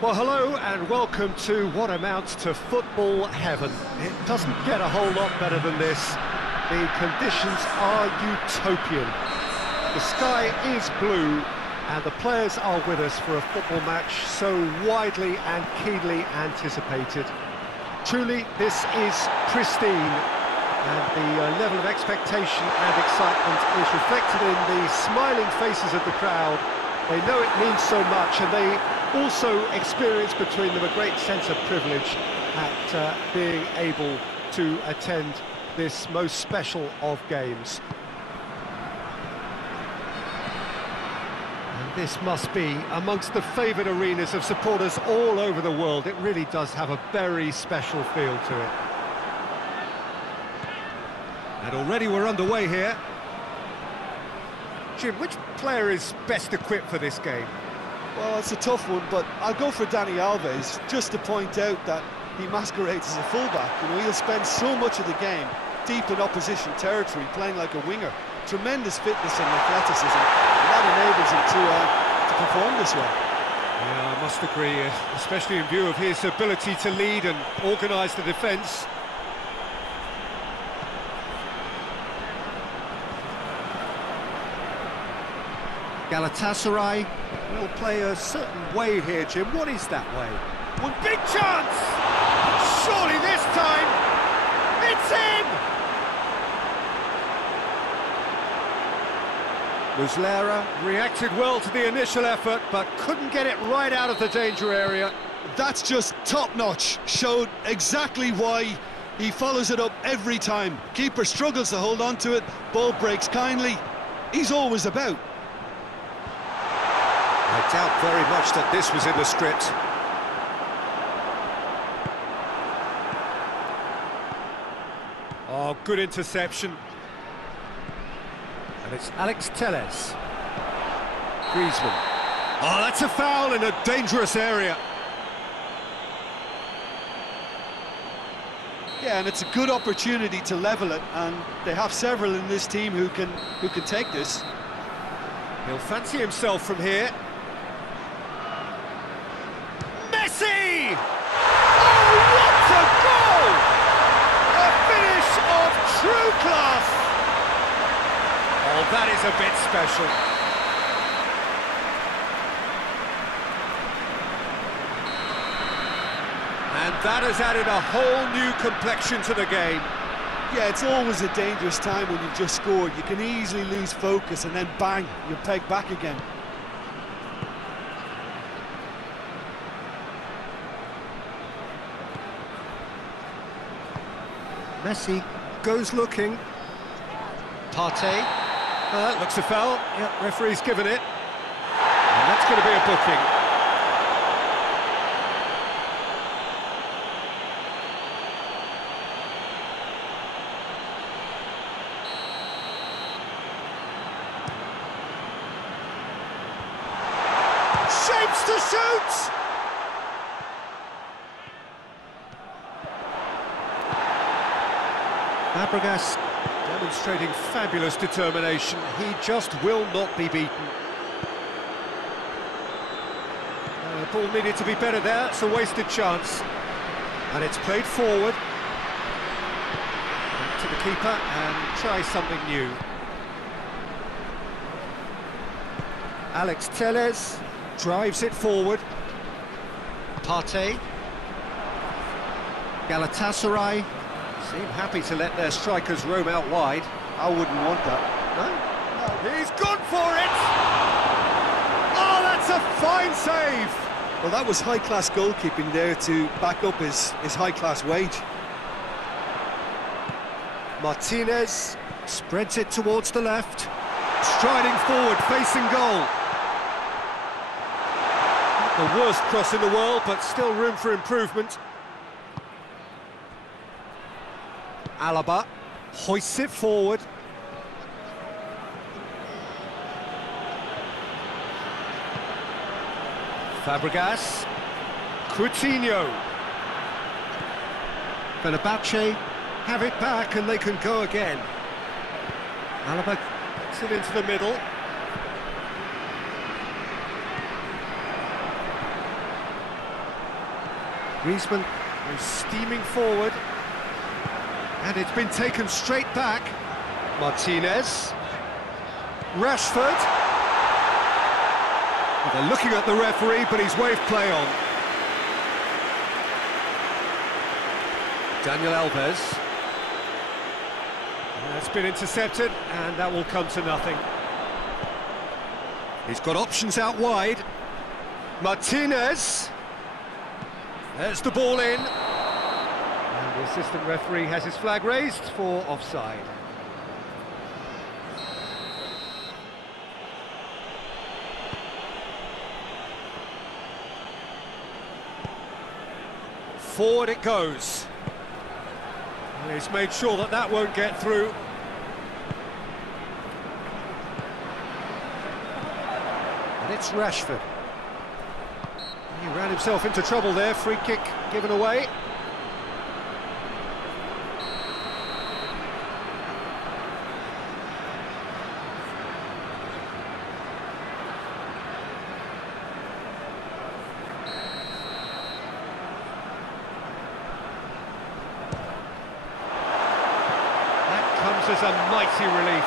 Well, hello and welcome to what amounts to football heaven. It doesn't get a whole lot better than this. The conditions are utopian. The sky is blue and the players are with us for a football match so widely and keenly anticipated. Truly, this is pristine, and the level of expectation and excitement is reflected in the smiling faces of the crowd. They know it means so much, and they also experience between them a great sense of privilege at being able to attend this most special of games. And this must be amongst the favoured arenas of supporters all over the world. It really does have a very special feel to it. And already we're underway here. Jim, which player is best equipped for this game? Well, it's a tough one, but I'll go for Dani Alves, just to point out that he masquerades as a fullback. You know, he'll spend so much of the game deep in opposition territory, playing like a winger. Tremendous fitness and athleticism, and that enables him to perform this way. Yeah, I must agree, especially in view of his ability to lead and organise the defence. Galatasaray will play a certain way here, Jim. What is that way? One big chance! Surely this time, it's in! Muslera reacted well to the initial effort, but couldn't get it right out of the danger area. That's just top-notch. Showed exactly why he follows it up every time. Keeper struggles to hold on to it, ball breaks kindly. He's always about. I doubt very much that this was in the script. Oh, good interception. And it's Alex Telles. Griezmann. Oh, that's a foul in a dangerous area. Yeah, and it's a good opportunity to level it, and they have several in this team who can take this. He'll fancy himself from here. Messi! Oh, what a goal! A finish of true class! Oh, that is a bit special. And that has added a whole new complexion to the game. Yeah, it's always a dangerous time when you've just scored. You can easily lose focus and then bang, you're pegged back again. Messi goes looking. Partey. Looks a foul. Yeah, referee's given it. And that's going to be a booking. Shapes to shoot! Fabregas demonstrating fabulous determination. He just will not be beaten. Ball needed to be better there. It's a wasted chance. And it's played forward. Back to the keeper and try something new. Alex Telles drives it forward. Partey. Galatasaray seem happy to let their strikers roam out wide. I wouldn't want that. No? He's gone for it! Oh, that's a fine save! Well, that was high-class goalkeeping there to back up his high-class wage. Martinez spreads it towards the left. Striding forward, facing goal. Not the worst cross in the world, but still room for improvement. Alaba hoists it forward. Fabregas. Coutinho. Fenerbahçe have it back and they can go again. Alaba gets it into the middle. Griezmann is steaming forward, and it's been taken straight back. Martinez, Rashford. Well, they're looking at the referee, but he's waved play on. Daniel Alves. That's been intercepted, and that will come to nothing. He's got options out wide. Martinez. There's the ball in. And the assistant referee has his flag raised for offside. Forward it goes. And he's made sure that that won't get through. And it's Rashford. He ran himself into trouble there, free kick given away. That comes as a mighty relief.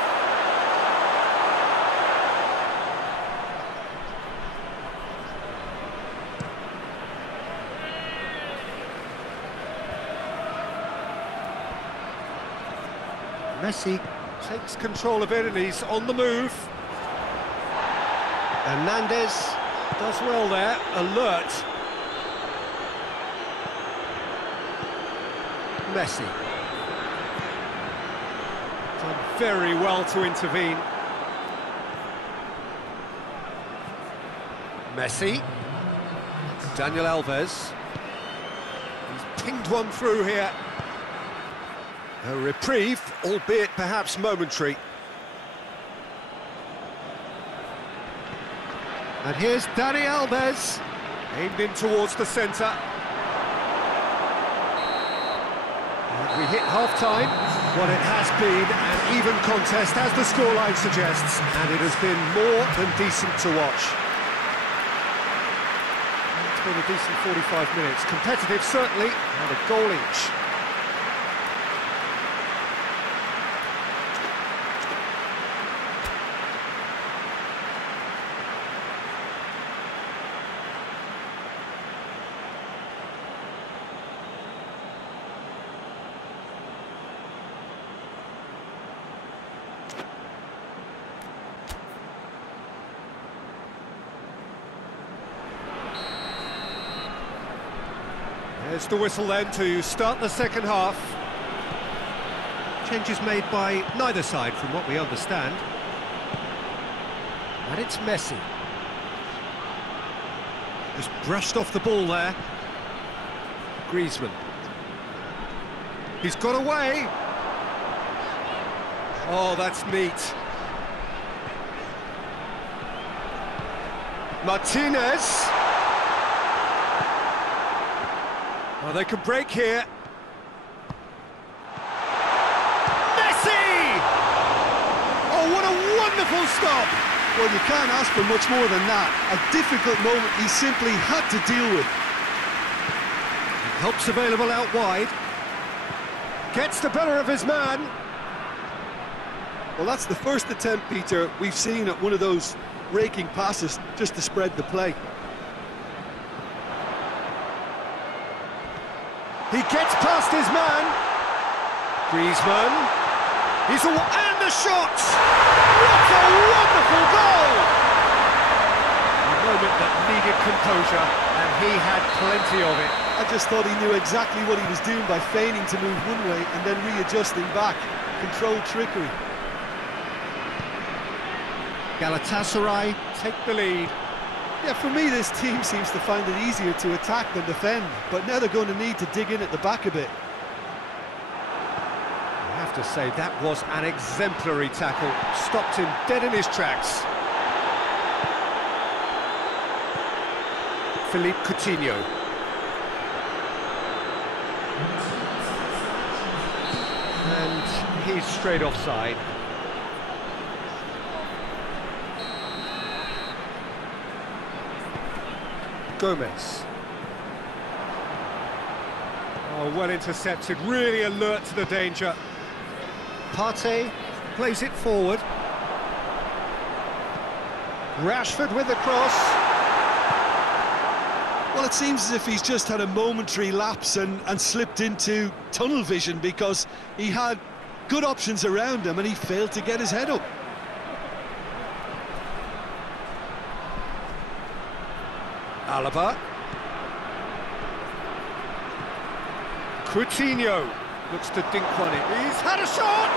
Messi takes control of it and he's on the move. Hernandez does well there, alert. Messi. Done very well to intervene. Messi. Daniel Alves. He's pinged one through here. A reprieve, albeit perhaps momentary. And here's Dani Alves, aimed in towards the centre. And we hit half-time. What it has been an even contest, as the scoreline suggests, and it has been more than decent to watch. It's been a decent 45 minutes. Competitive, certainly, and a goal each. There's the whistle then to start the second half. Changes made by neither side from what we understand. And it's Messi. Just brushed off the ball there. Griezmann. He's got away. Oh, that's neat. Martinez. Oh, they could break here. Messi! Oh, what a wonderful stop! Well, you can't ask for much more than that. A difficult moment he simply had to deal with. Help's available out wide. Gets the better of his man. Well, that's the first attempt, Peter, we've seen at one of those raking passes just to spread the play. He gets past his man. Griezmann. He's all... and the shot! What a wonderful goal! A moment that needed composure, and he had plenty of it. I just thought he knew exactly what he was doing by feigning to move one way and then readjusting back. Controlled trickery. Galatasaray take the lead. Yeah, for me, this team seems to find it easier to attack than defend, but now they're going to need to dig in at the back a bit. I have to say, that was an exemplary tackle. Stopped him dead in his tracks. Philippe Coutinho. And he's straight offside. Gomez. Oh, well intercepted, really alert to the danger. Partey plays it forward. Rashford with the cross. Well, it seems as if he's just had a momentary lapse and slipped into tunnel vision, because he had good options around him and he failed to get his head up. Alaba. Coutinho looks to dink one in. He's had a shot!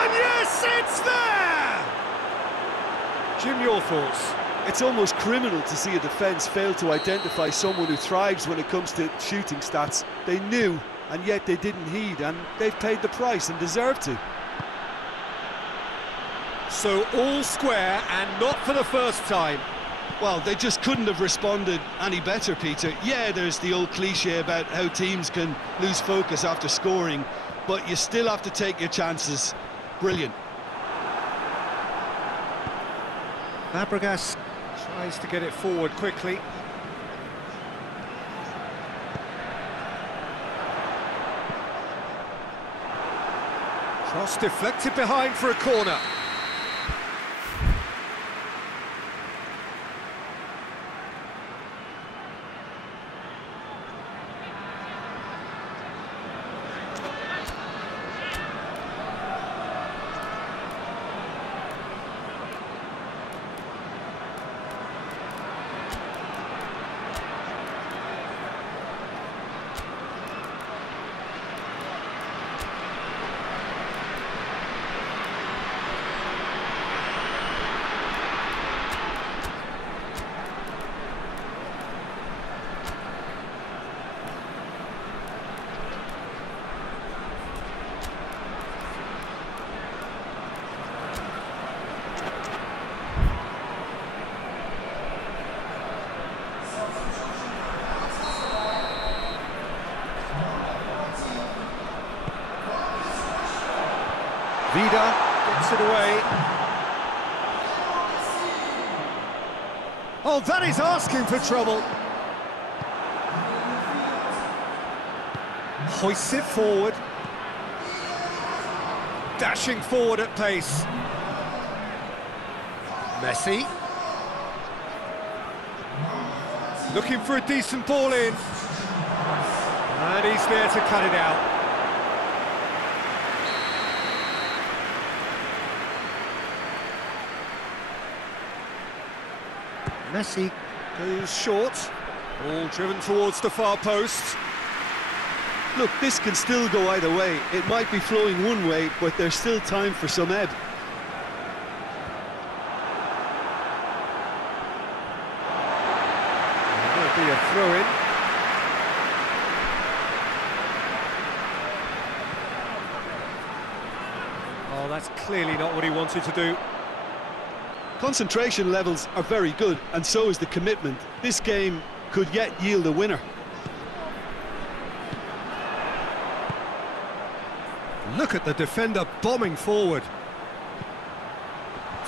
And yes, it's there! Jim, your thoughts? It's almost criminal to see a defence fail to identify someone who thrives when it comes to shooting stats. They knew, and yet they didn't heed, and they've paid the price and deserve to. So all square, and not for the first time. Well, they just couldn't have responded any better, Peter. Yeah, there's the old cliche about how teams can lose focus after scoring, but you still have to take your chances. Brilliant. Fabregas tries to get it forward quickly. Cross deflected behind for a corner. Vida gets it away. Oh, that is asking for trouble. Hoists it forward. Dashing forward at pace. Messi. Looking for a decent ball in. And he's there to cut it out. Messi goes short, ball driven towards the far post. Look, this can still go either way. It might be flowing one way, but there's still time for some ebb. There'll be a throw-in. Oh, that's clearly not what he wanted to do. Concentration levels are very good, and so is the commitment. This game could yet yield a winner. Look at the defender bombing forward.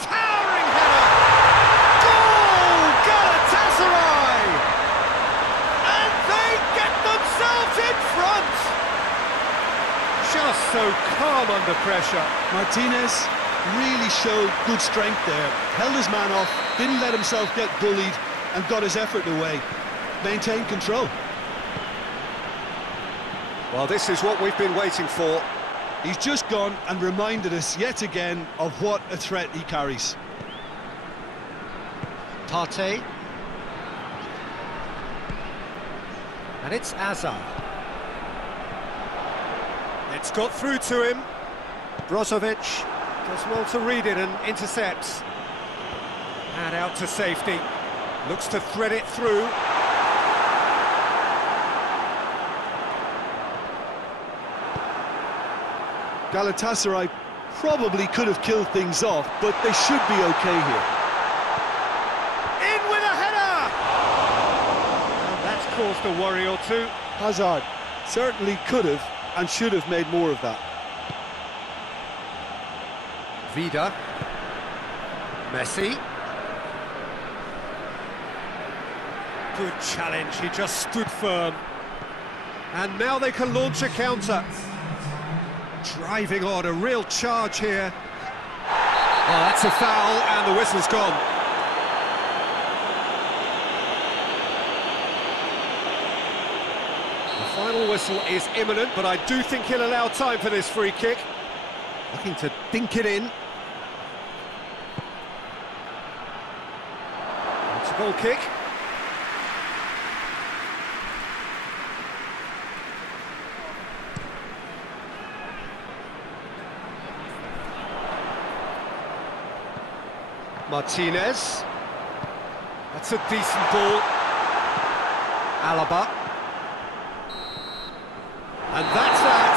Towering header! Goal! Galatasaray! And they get themselves in front! Just so calm under pressure. Martinez really showed good strength there, held his man off, didn't let himself get bullied, and got his effort away. Maintained control. Well, this is what we've been waiting for. He's just gone and reminded us yet again of what a threat he carries. Partey. And it's Azar. It's got through to him. Brozovic does well to read it and intercepts. And out to safety. Looks to thread it through. Galatasaray probably could have killed things off, but they should be okay here. In with a header! And that's caused a worry or two. Hazard certainly could have and should have made more of that. Vida. Messi. Good challenge, he just stood firm. And now they can launch a counter. Driving on, a real charge here. Oh, that's a foul, and the whistle's gone. The final whistle is imminent, but I do think he'll allow time for this free kick. Looking to dink it in. It's a goal kick. Martinez. That's a decent ball. Alaba. And that's that.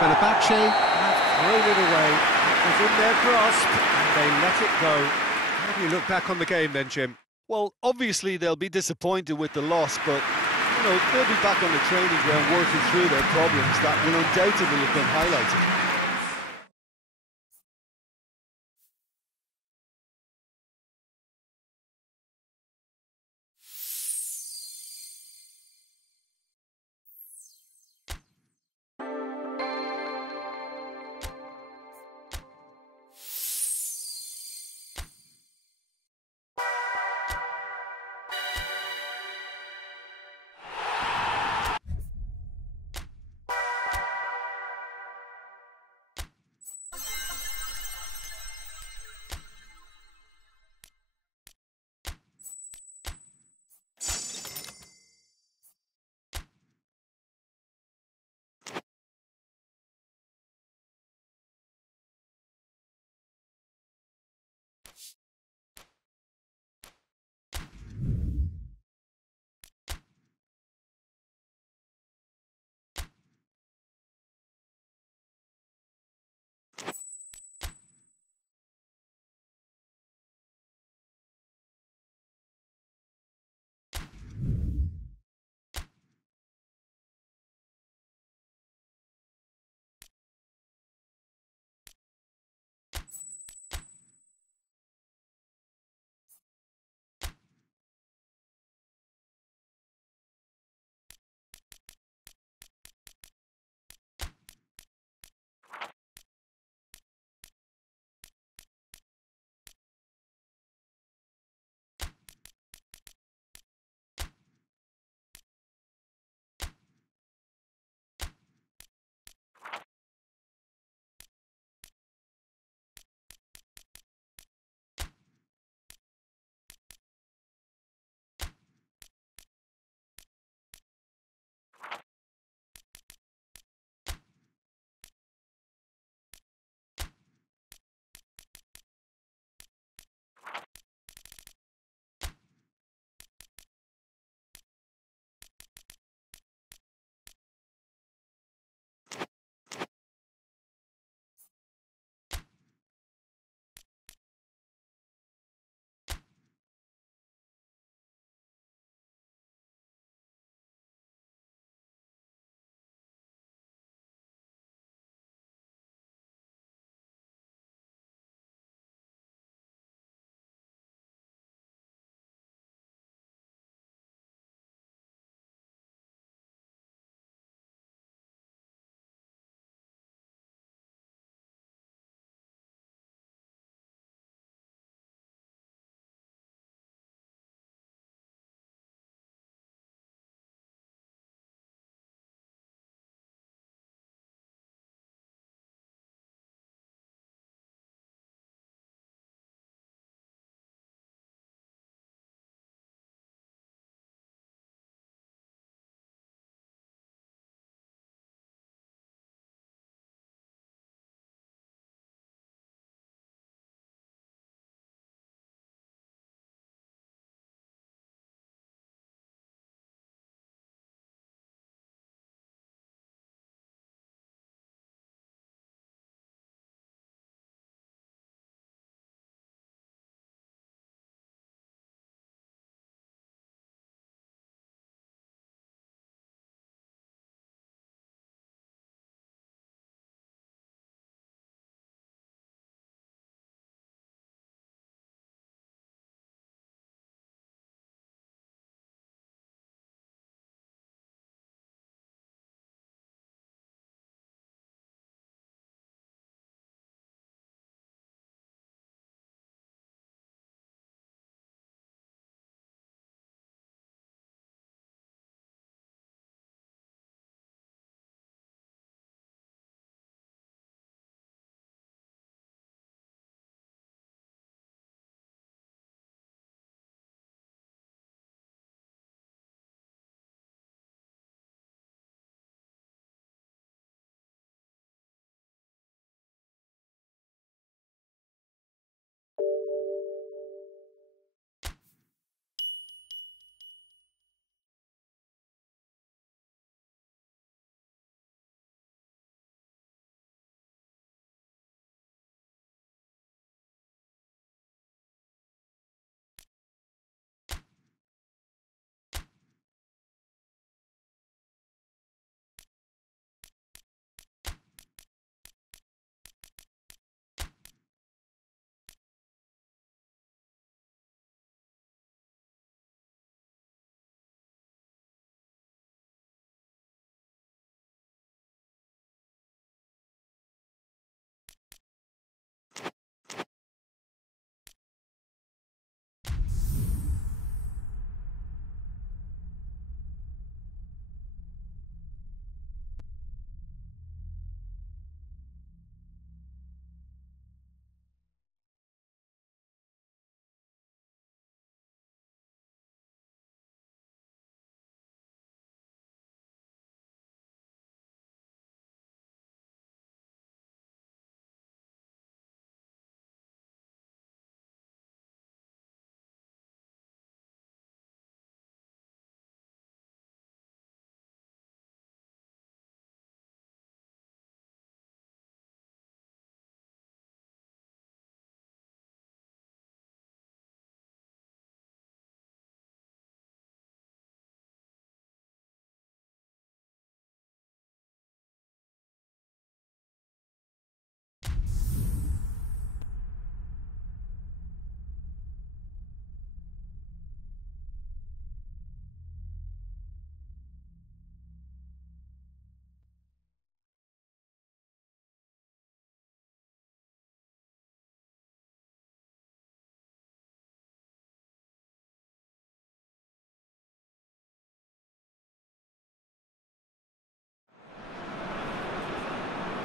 Fenerbahçe have thrown it away. It was in their grasp, and they let it go. How do you look back on the game then, Jim? Well, obviously they'll be disappointed with the loss, but, you know, they'll be back on the training ground working through their problems that will undoubtedly have been highlighted.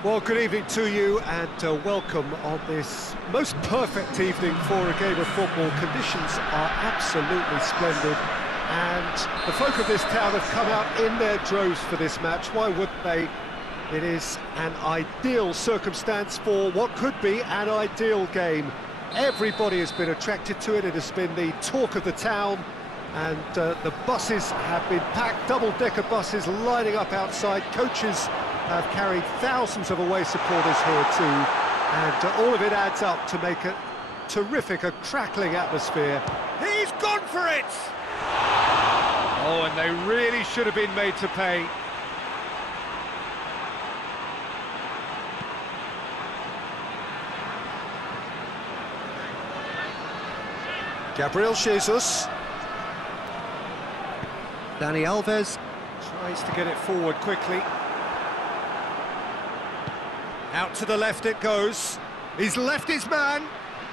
Well, good evening to you and welcome on this most perfect evening for a game of football. Conditions are absolutely splendid and the folk of this town have come out in their droves for this match. Why wouldn't they? It is an ideal circumstance for what could be an ideal game. Everybody has been attracted to it. It has been the talk of the town and the buses have been packed, double-decker buses lining up outside. Coaches have carried thousands of away supporters here too, and all of it adds up to make a terrific, a crackling atmosphere. He's gone for it! Oh, and they really should have been made to pay. Gabriel Jesus. Dani Alves tries to get it forward quickly. Out to the left it goes. He's left his man.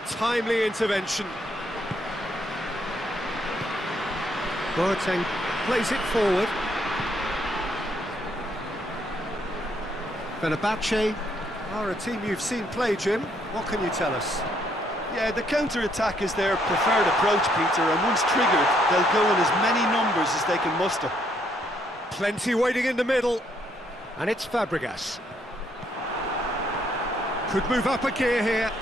Timely intervention. Boateng plays it forward. Fenerbahçe are a team you've seen play, Jim. What can you tell us? Yeah, the counter-attack is their preferred approach, Peter, and once triggered, they'll go in as many numbers as they can muster. Plenty waiting in the middle, and it's Fabregas. Could move up a gear here.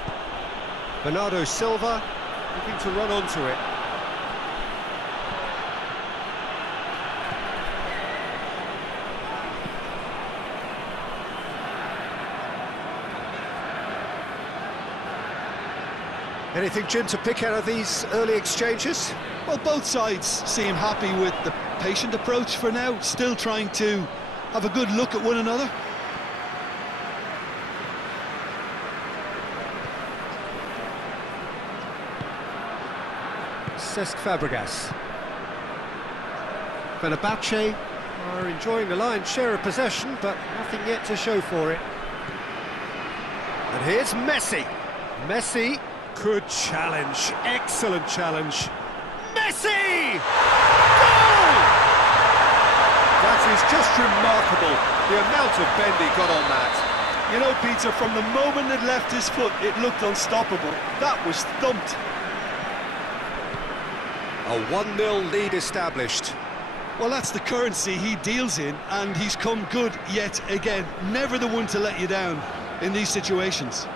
Bernardo Silva looking to run onto it. Anything, Jim, to pick out of these early exchanges? Well, both sides seem happy with the patient approach for now, still trying to have a good look at one another. Cesc Fabregas. Fenerbahçe are enjoying the lion's share of possession, but nothing yet to show for it. And here's Messi. Messi could challenge. Excellent challenge. Messi! Goal! That is just remarkable, the amount of bend he got on that. You know, Peter, from the moment it left his foot, it looked unstoppable. That was thumped. A 1-0 lead established. Well, that's the currency he deals in, and he's come good yet again. Never the one to let you down in these situations.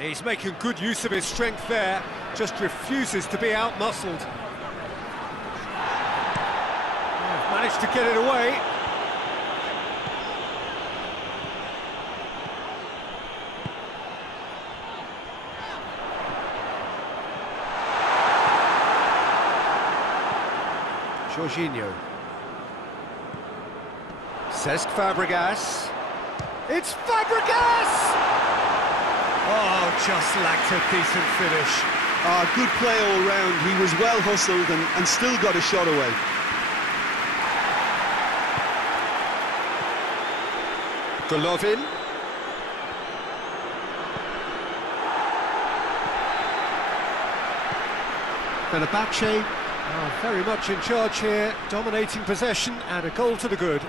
He's making good use of his strength there, just refuses to be out-muscled. Managed to get it away. Jorginho. Cesc Fabregas. It's Fabregas! Oh, just lacked a decent finish. Good play all round. He was well hustled and still got a shot away. Golovin. Fenerbahçe are very much in charge here, dominating possession and a goal to the good.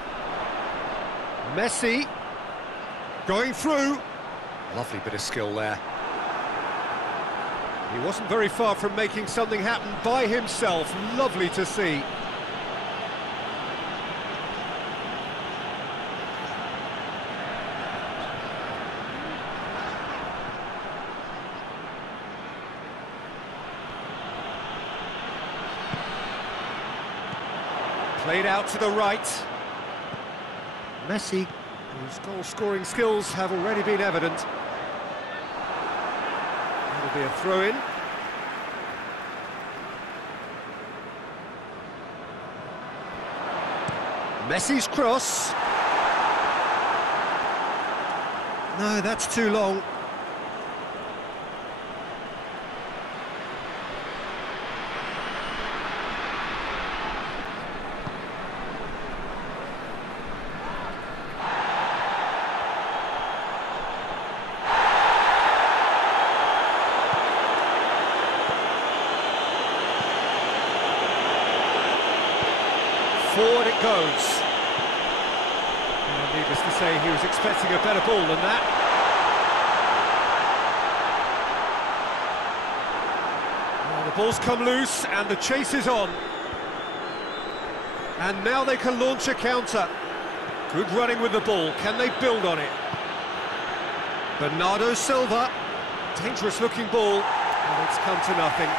Messi going through. Lovely bit of skill there. He wasn't very far from making something happen by himself. Lovely to see. Played out to the right. Messi, whose goal-scoring skills have already been evident. That'll be a throw-in. Messi's cross. No, that's too long. Forward it goes. And needless to say, he was expecting a better ball than that. Well, the ball's come loose and the chase is on. And now they can launch a counter. Good running with the ball. Can they build on it? Bernardo Silva. Dangerous looking ball. And it's come to nothing.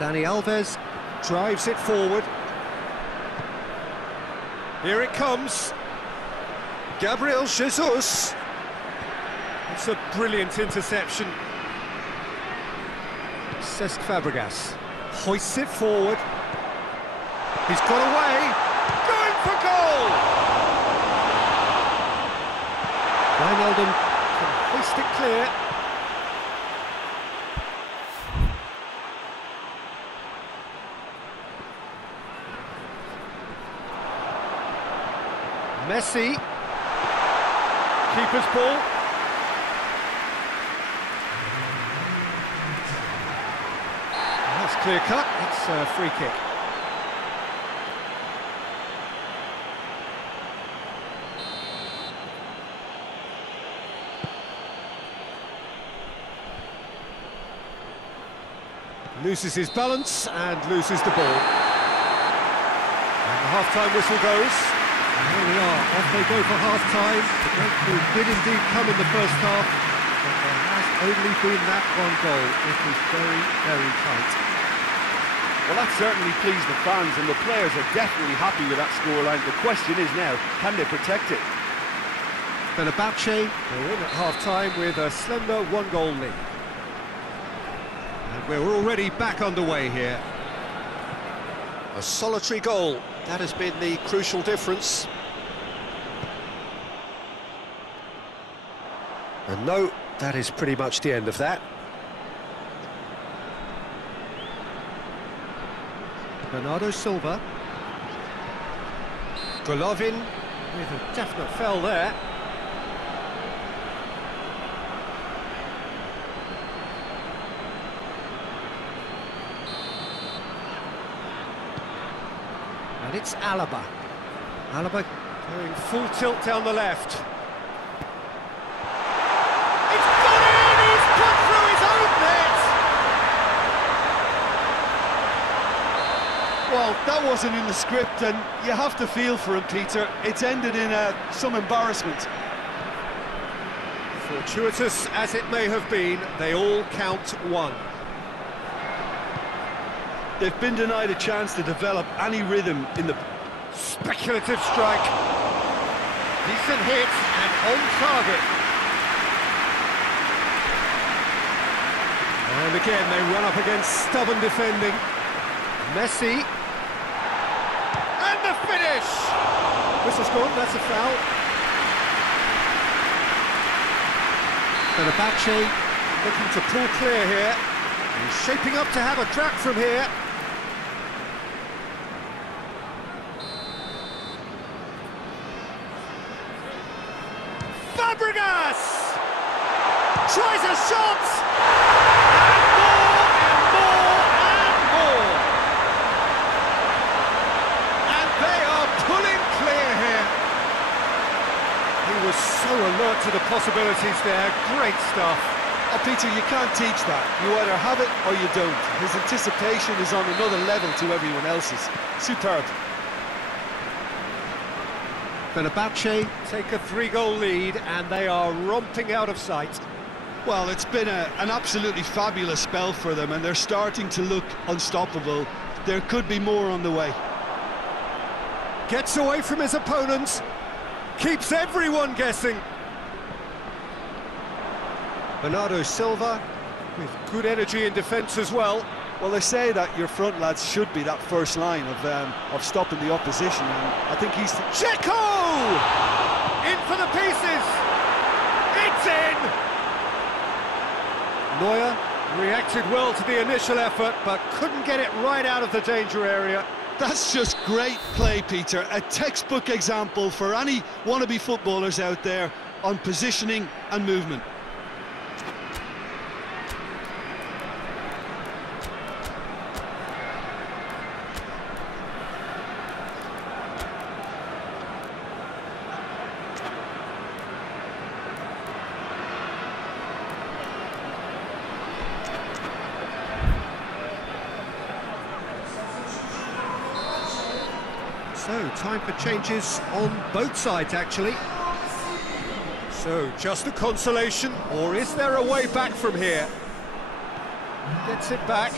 Dani Alves drives it forward. Here it comes. Gabriel Jesus. It's a brilliant interception. Cesc Fabregas hoists it forward. He's got away. Going for goal! Wijnaldum can hoist it clear. Messi, keeper's ball. That's clear cut, it's a free kick. Loses his balance and loses the ball. And the half-time whistle goes. And here we are, off they go for half-time. The breakthrough did indeed come in the first half, but there has only been that one goal. It was very, very tight. Well, that certainly pleased the fans, and the players are definitely happy with that scoreline. The question is now, can they protect it? Fenerbahçe, they're in at half-time with a slender one-goal lead. And we're already back underway here. A solitary goal. That has been the crucial difference. And no, that is pretty much the end of that. Bernardo Silva. Golovin with a definite foul there. And it's Alaba. Alaba going full tilt down the left. It's gone in! He's put through his own net! Well, that wasn't in the script, and you have to feel for him, Peter. It's ended in some embarrassment. Fortuitous as it may have been, they all count one. They've been denied a chance to develop any rhythm in the... Speculative strike. Decent hit and on target. And again, they run up against stubborn defending. Messi. And the finish! Whistle's gone, that's a foul. Fenerbahçe looking to pull clear here. He's shaping up to have a crack from here. Fabregas! Tries a shot! And more, and more, and more! And they are pulling clear here. He was so alert to the possibilities there. Great stuff. Oh, Peter, you can't teach that. You either have it or you don't. His anticipation is on another level to everyone else's. Superb. Fenerbahçe take a 3-goal lead and they are romping out of sight. Well, it's been an absolutely fabulous spell for them, and they're starting to look unstoppable. There could be more on the way. Gets away from his opponents, keeps everyone guessing. Bernardo Silva with good energy in defence as well. Well, they say that your front lads should be that first line of stopping the opposition, and I think he's... Checo! In for the pieces! It's in! Neuer reacted well to the initial effort, but couldn't get it right out of the danger area. That's just great play, Peter. A textbook example for any wannabe footballers out there. on positioning and movement. So, time for changes on both sides, actually. So, just a consolation, or is there a way back from here? Gets it back.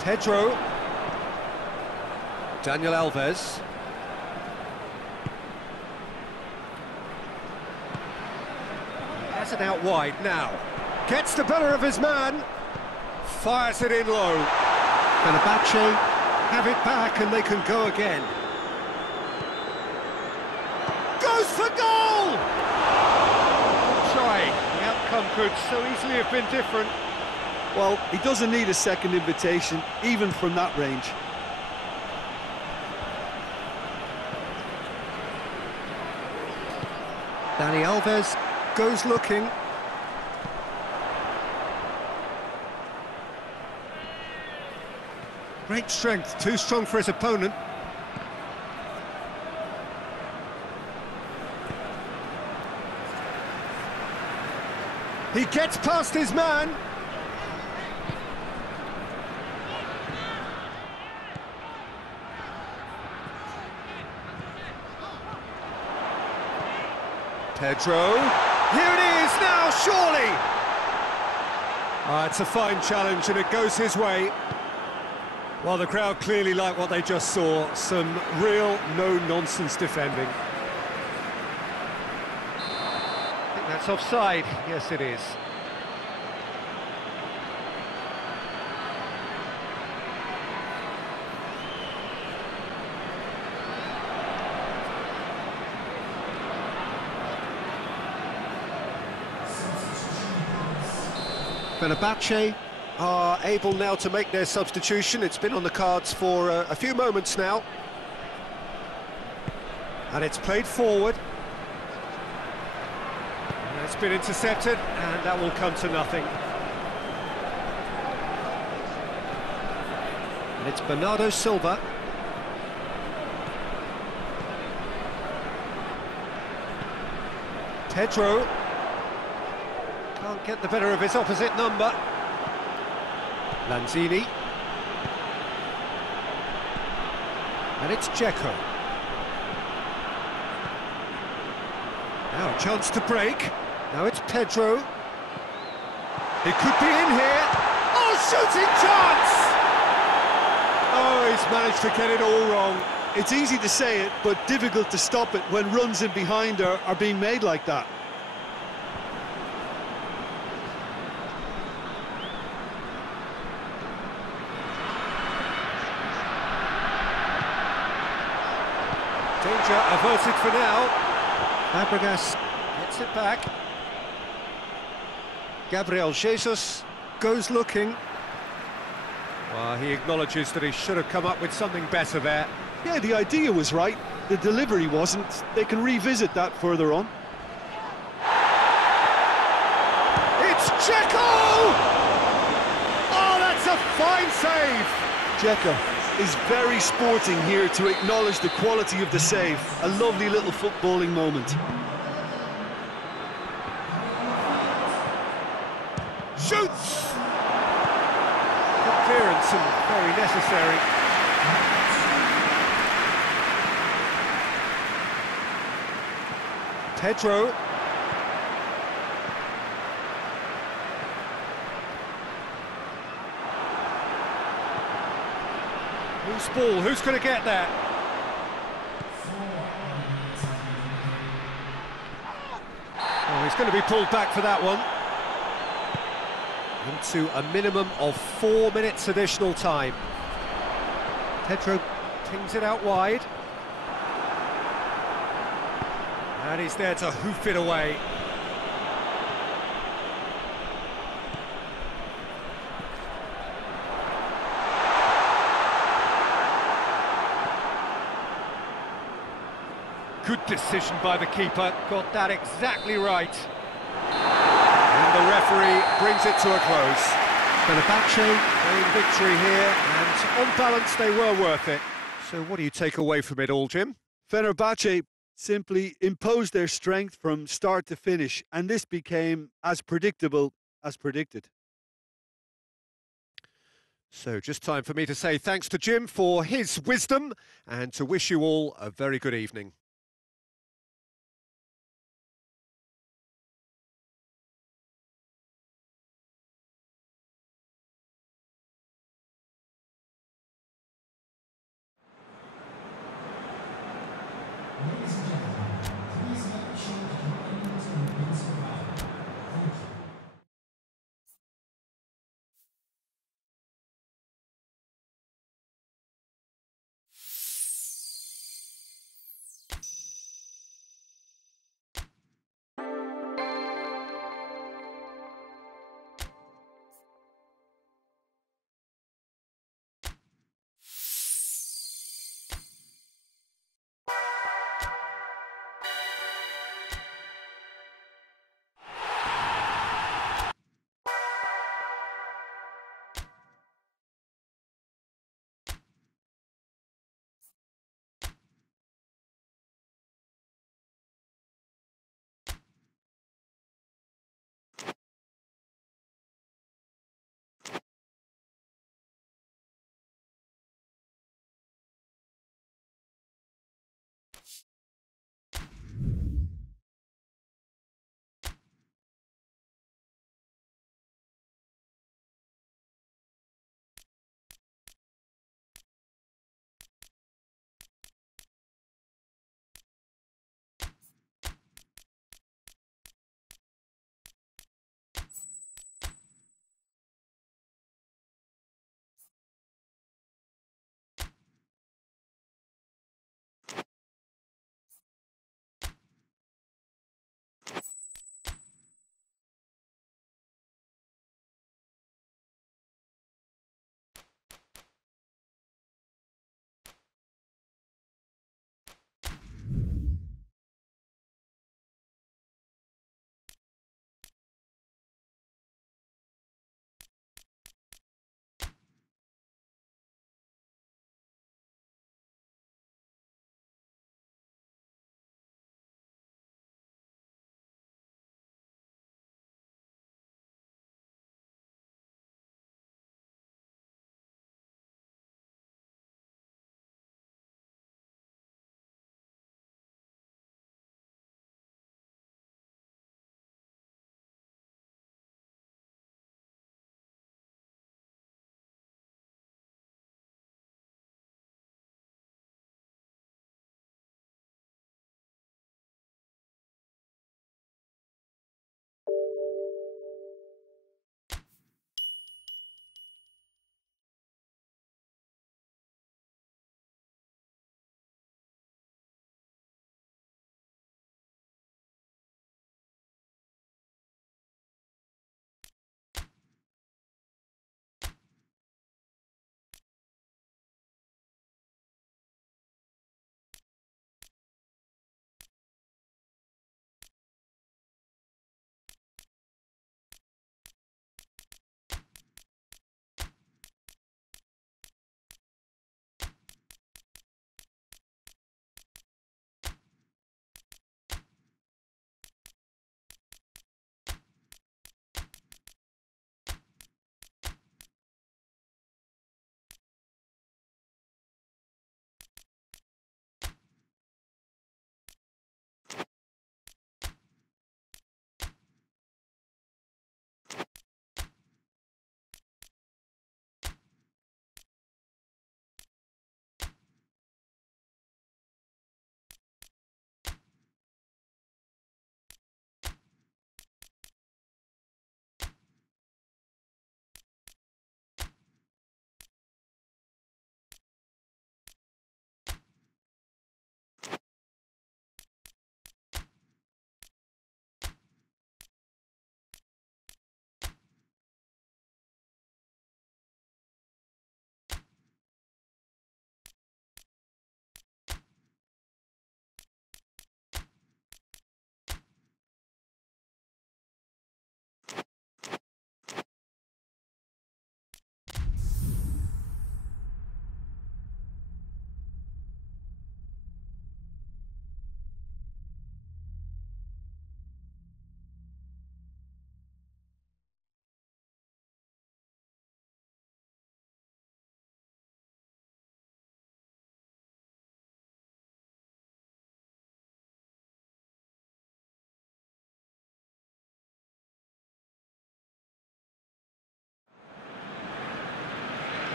Pedro. Daniel Alves. Has it out wide now. Gets the better of his man. Fires it in low. Fenerbahçe have it back and they can go again. Goes for goal! Trying. The outcome could so easily have been different. Well, he doesn't need a second invitation, even from that range. Dani Alves goes looking. Great strength, too strong for his opponent. He gets past his man. Pedro, here it is now, surely! It's a fine challenge and it goes his way. Well, the crowd clearly like what they just saw, some real no-nonsense defending. I think that's offside, yes it is. Fenerbahçe are able now to make their substitution. It's been on the cards for a few moments now. And it's played forward. And it's been intercepted, and that will come to nothing. And it's Bernardo Silva. Pedro. Can't get the better of his opposite number. Lanzini. And it's Dzeko. Now a chance to break. Now it's Pedro. It could be in here. Oh, shooting chance! Oh, he's managed to get it all wrong. It's easy to say it, but difficult to stop it when runs in behind are being made like that. Danger averted for now. Fabregas gets it back. Gabriel Jesus goes looking. Well, he acknowledges that he should have come up with something better there. Yeah, the idea was right. The delivery wasn't. They can revisit that further on. It's Dzeko! Oh, that's a fine save! Dzeko is very sporting here to acknowledge the quality of the save. A lovely little footballing moment. Shoots! Good clearance and very necessary. Pedro. Loose ball, who's going to get that? Oh, he's going to be pulled back for that one. Into a minimum of 4 minutes additional time. Pedro pings it out wide. And he's there to hoof it away. Good decision by the keeper, got that exactly right. And the referee brings it to a close. Fenerbahçe gained victory here, and on balance they were worth it. So what do you take away from it all, Jim? Fenerbahçe simply imposed their strength from start to finish, and this became as predictable as predicted. So just time for me to say thanks to Jim for his wisdom, and to wish you all a very good evening.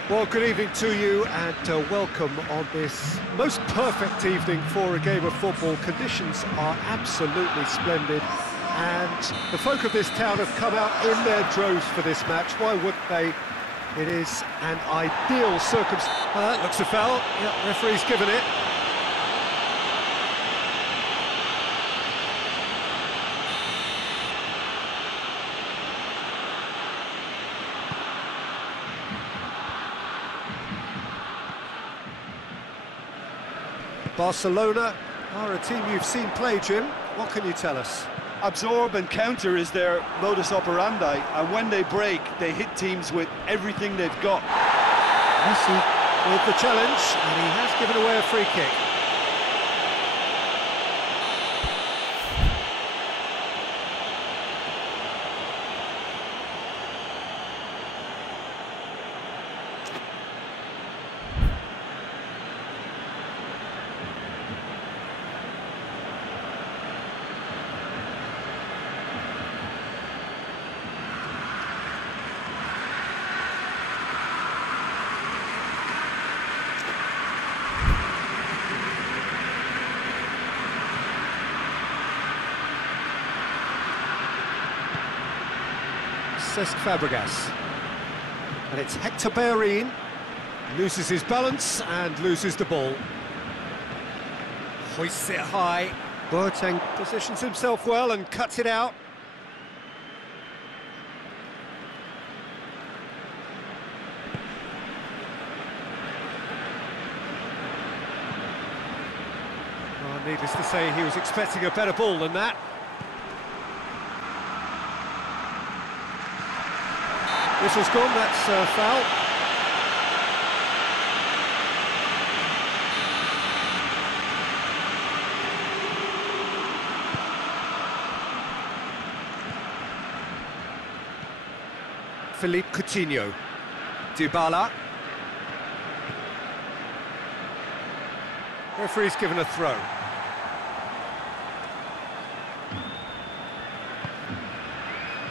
Well, good evening to you and welcome on this most perfect evening for a game of football. Conditions are absolutely splendid and the folk of this town have come out in their droves for this match. Why wouldn't they? It is an ideal circumstance. Looks a foul. Yep, referee's given it. Barcelona are a team you've seen play, Jim. What can you tell us? Absorb and counter is their modus operandi, and when they break, they hit teams with everything they've got. Messi with the challenge, and he has given away a free kick. Fabregas, and it's Hector Bellerin, loses his balance and loses the ball. Hoists it high, Boateng positions himself well and cuts it out. Oh, needless to say, he was expecting a better ball than that. Whistle's gone, that's a foul. Philippe Coutinho. Dybala. Referee's given a throw.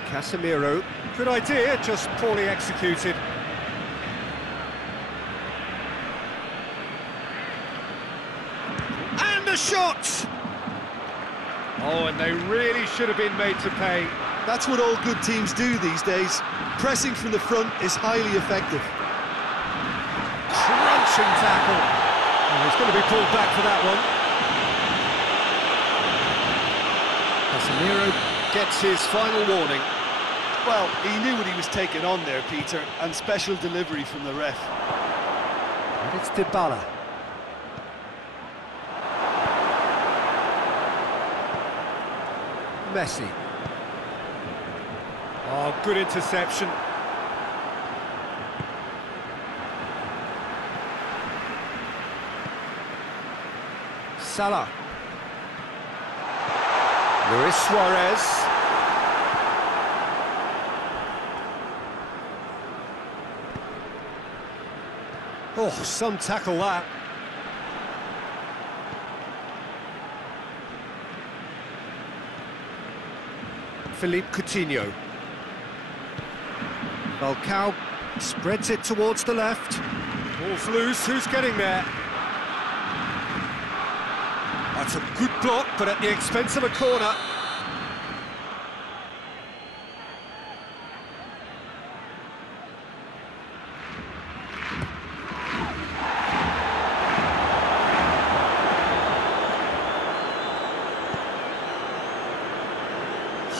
Casemiro, good idea, just poorly executed. And a shot! Oh, and they really should have been made to pay. That's what all good teams do these days. Pressing from the front is highly effective. Crunching tackle. Oh, he's going to be pulled back for that one. Casemiro gets his final warning. Well, he knew what he was taking on there, Peter, and special delivery from the ref. And it's Dybala. Messi. Oh, good interception. Salah. Luis Suarez. Oh, some tackle that. Philippe Coutinho. Falcao spreads it towards the left. Ball's loose, who's getting there? That's a good block, but at the expense of a corner.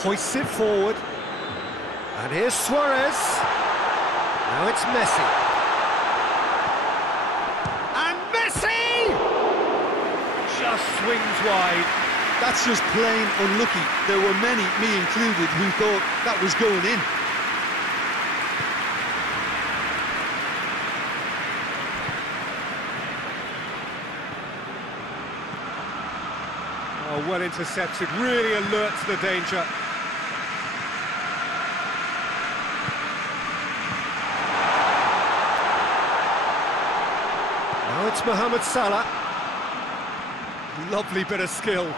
Hoists it forward, and here's Suarez. Now it's Messi. And Messi! Just swings wide. That's just plain unlucky. There were many, me included, who thought that was going in. Oh, well intercepted, really alert to the danger. Now it's Mohamed Salah. Lovely bit of skill.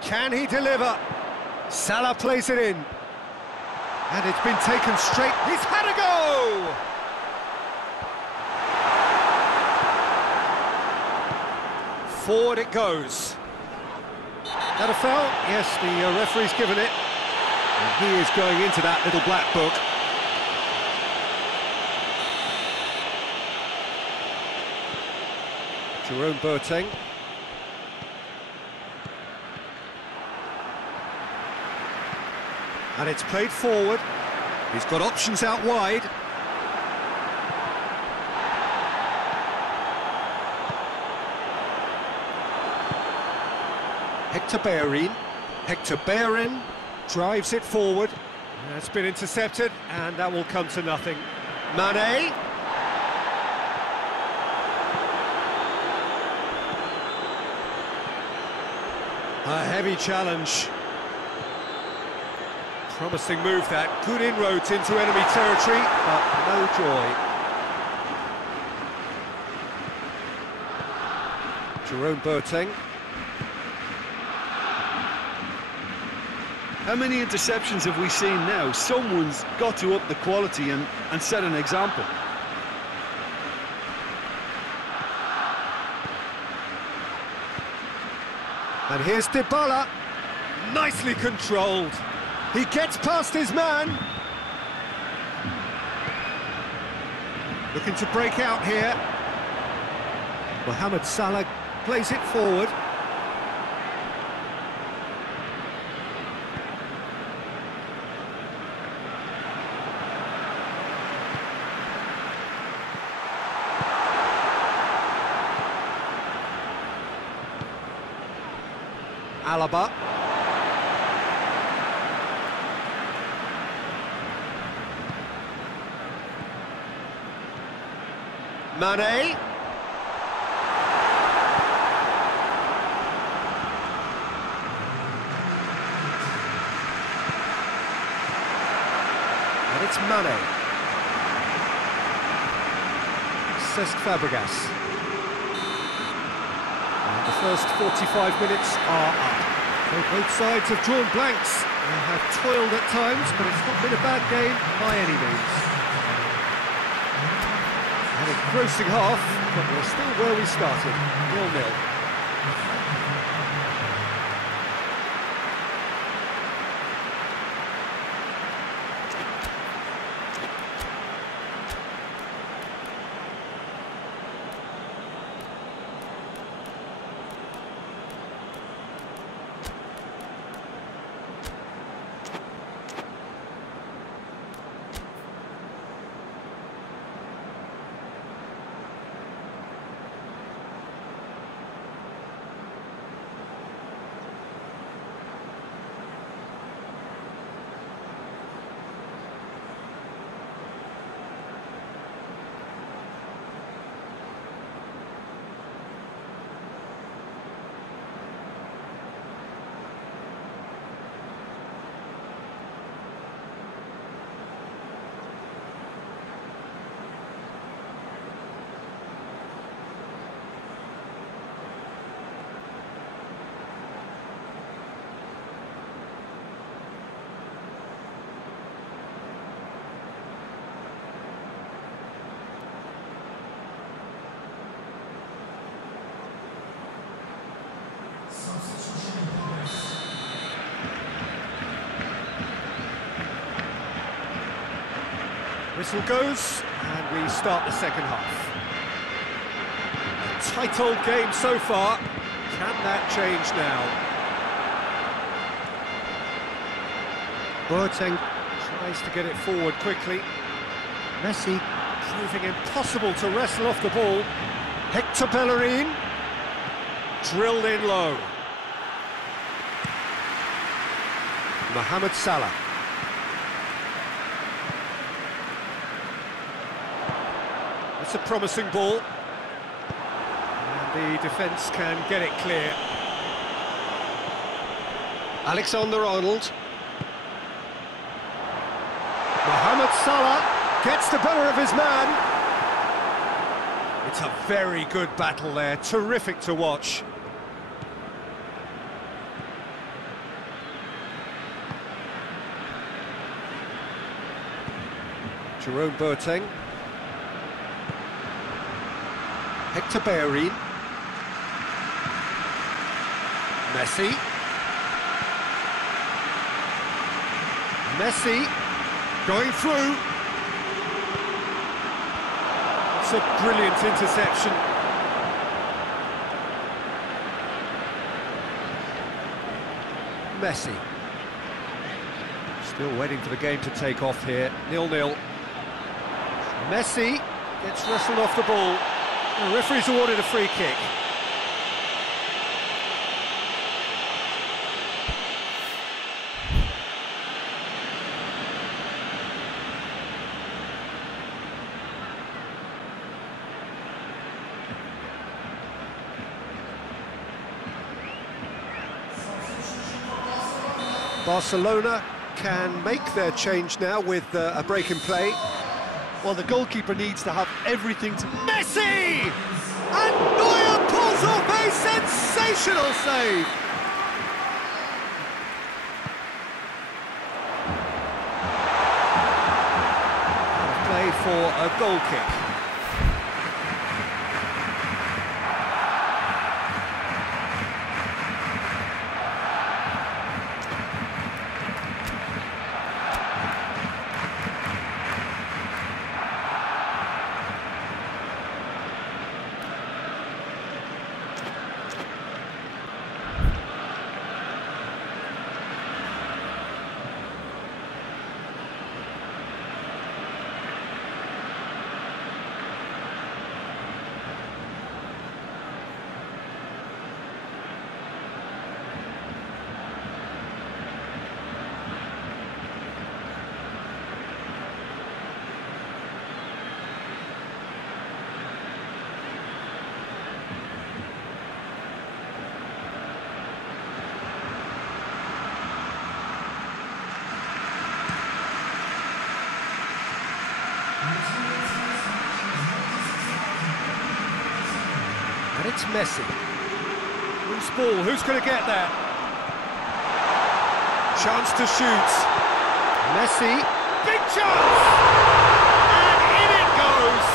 Can he deliver? Salah plays it in. And it's been taken straight. He's had a go! Forward it goes. That a foul? Yes, the referee's given it. And he is going into that little black book. Jerome Boateng. And it's played forward. He's got options out wide. Hector Bellerin drives it forward. It's been intercepted, and that will come to nothing. Mane. A heavy challenge. Promising move that. Good inroads into enemy territory, but no joy. Jerome Boateng. How many interceptions have we seen now? Someone's got to up the quality and set an example. And here's Dybala. Nicely controlled. He gets past his man. Looking to break out here. Mohamed Salah plays it forward. Alaba. Mane. And it's Mane. Cesc Fabregas. And the first 45 minutes are up. So both sides have drawn blanks. They have toiled at times, but it's not been a bad game by any means. An engrossing half, but we're still where we started, 0-0. Whistle goes, and we start the second half. A tight old game so far. Can that change now? Boateng tries to get it forward quickly. Messi proving impossible to wrestle off the ball. Hector Bellerin drilled in low. Mohamed Salah. It's a promising ball. And the defence can get it clear. Alexander-Arnold. Mohamed Salah gets the better of his man. It's a very good battle there, terrific to watch. Jerome Boateng. Hector Bellerin. Messi. Messi going through. It's a brilliant interception. Messi. Still waiting for the game to take off here. 0-0. Messi gets wrestled off the ball. The referee's awarded a free kick. Barcelona can make their change now with a break in play. Well, the goalkeeper needs to have everything to... Messi! And Neuer pulls off a sensational save! Play for a goal kick. And it's Messi. Loose ball, who's going to get there? Chance to shoot. Messi, big chance! And in it goes!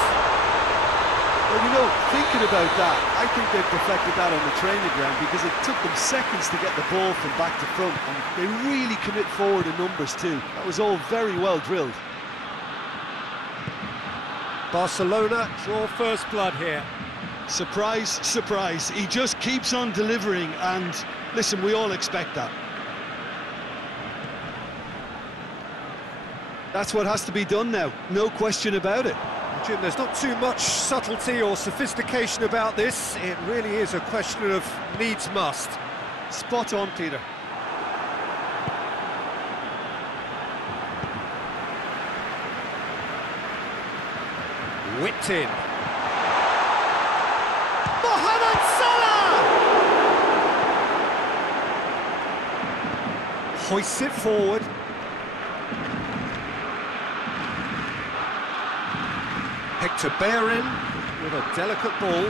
Well, you know, thinking about that, I think they perfected that on the training ground because it took them seconds to get the ball from back to front, and they really commit forward in numbers too. That was all very well drilled. Barcelona draw first blood here. Surprise, surprise. He just keeps on delivering, and listen, we all expect that. That's what has to be done now, no question about it. Jim, there's not too much subtlety or sophistication about this. It really is a question of needs must. Spot on, Peter. Whipped in. Mohamed Salah! Hoists it forward. Hector Bellerin with a delicate ball.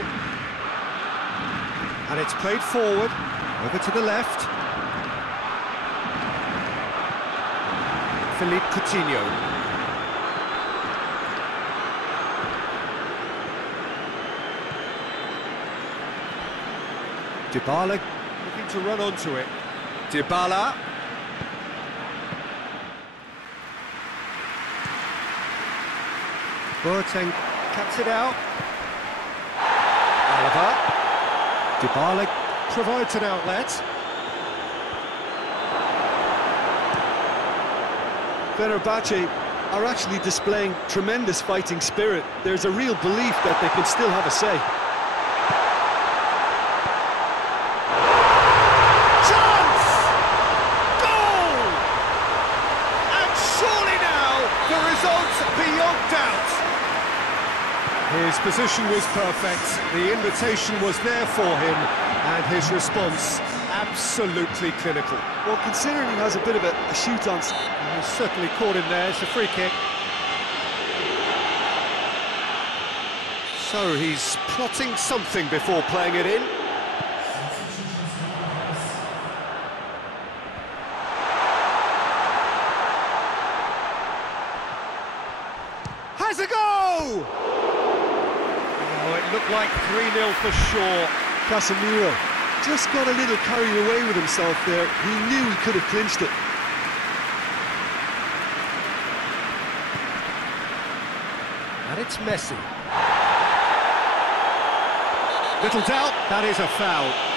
And it's played forward, over to the left. Philippe Coutinho. Dybala looking to run onto it. Dybala. Boateng cuts it out. Alaba. Dybala provides an outlet. Fenerbahçe are actually displaying tremendous fighting spirit. There's a real belief that they can still have a say. Chance! Goal! And surely now the result's beyond doubt. His position was perfect, the invitation was there for him, and his response absolutely clinical. Well, considering he has a bit of a shoot on... He's certainly caught him there, it's a free kick. So he's plotting something before playing it in. Has a go! Oh, it looked like 3-0 for sure. Casemiro just got a little carried away with himself there. He knew he could have clinched it. And it's Messi. Little doubt, that is a foul.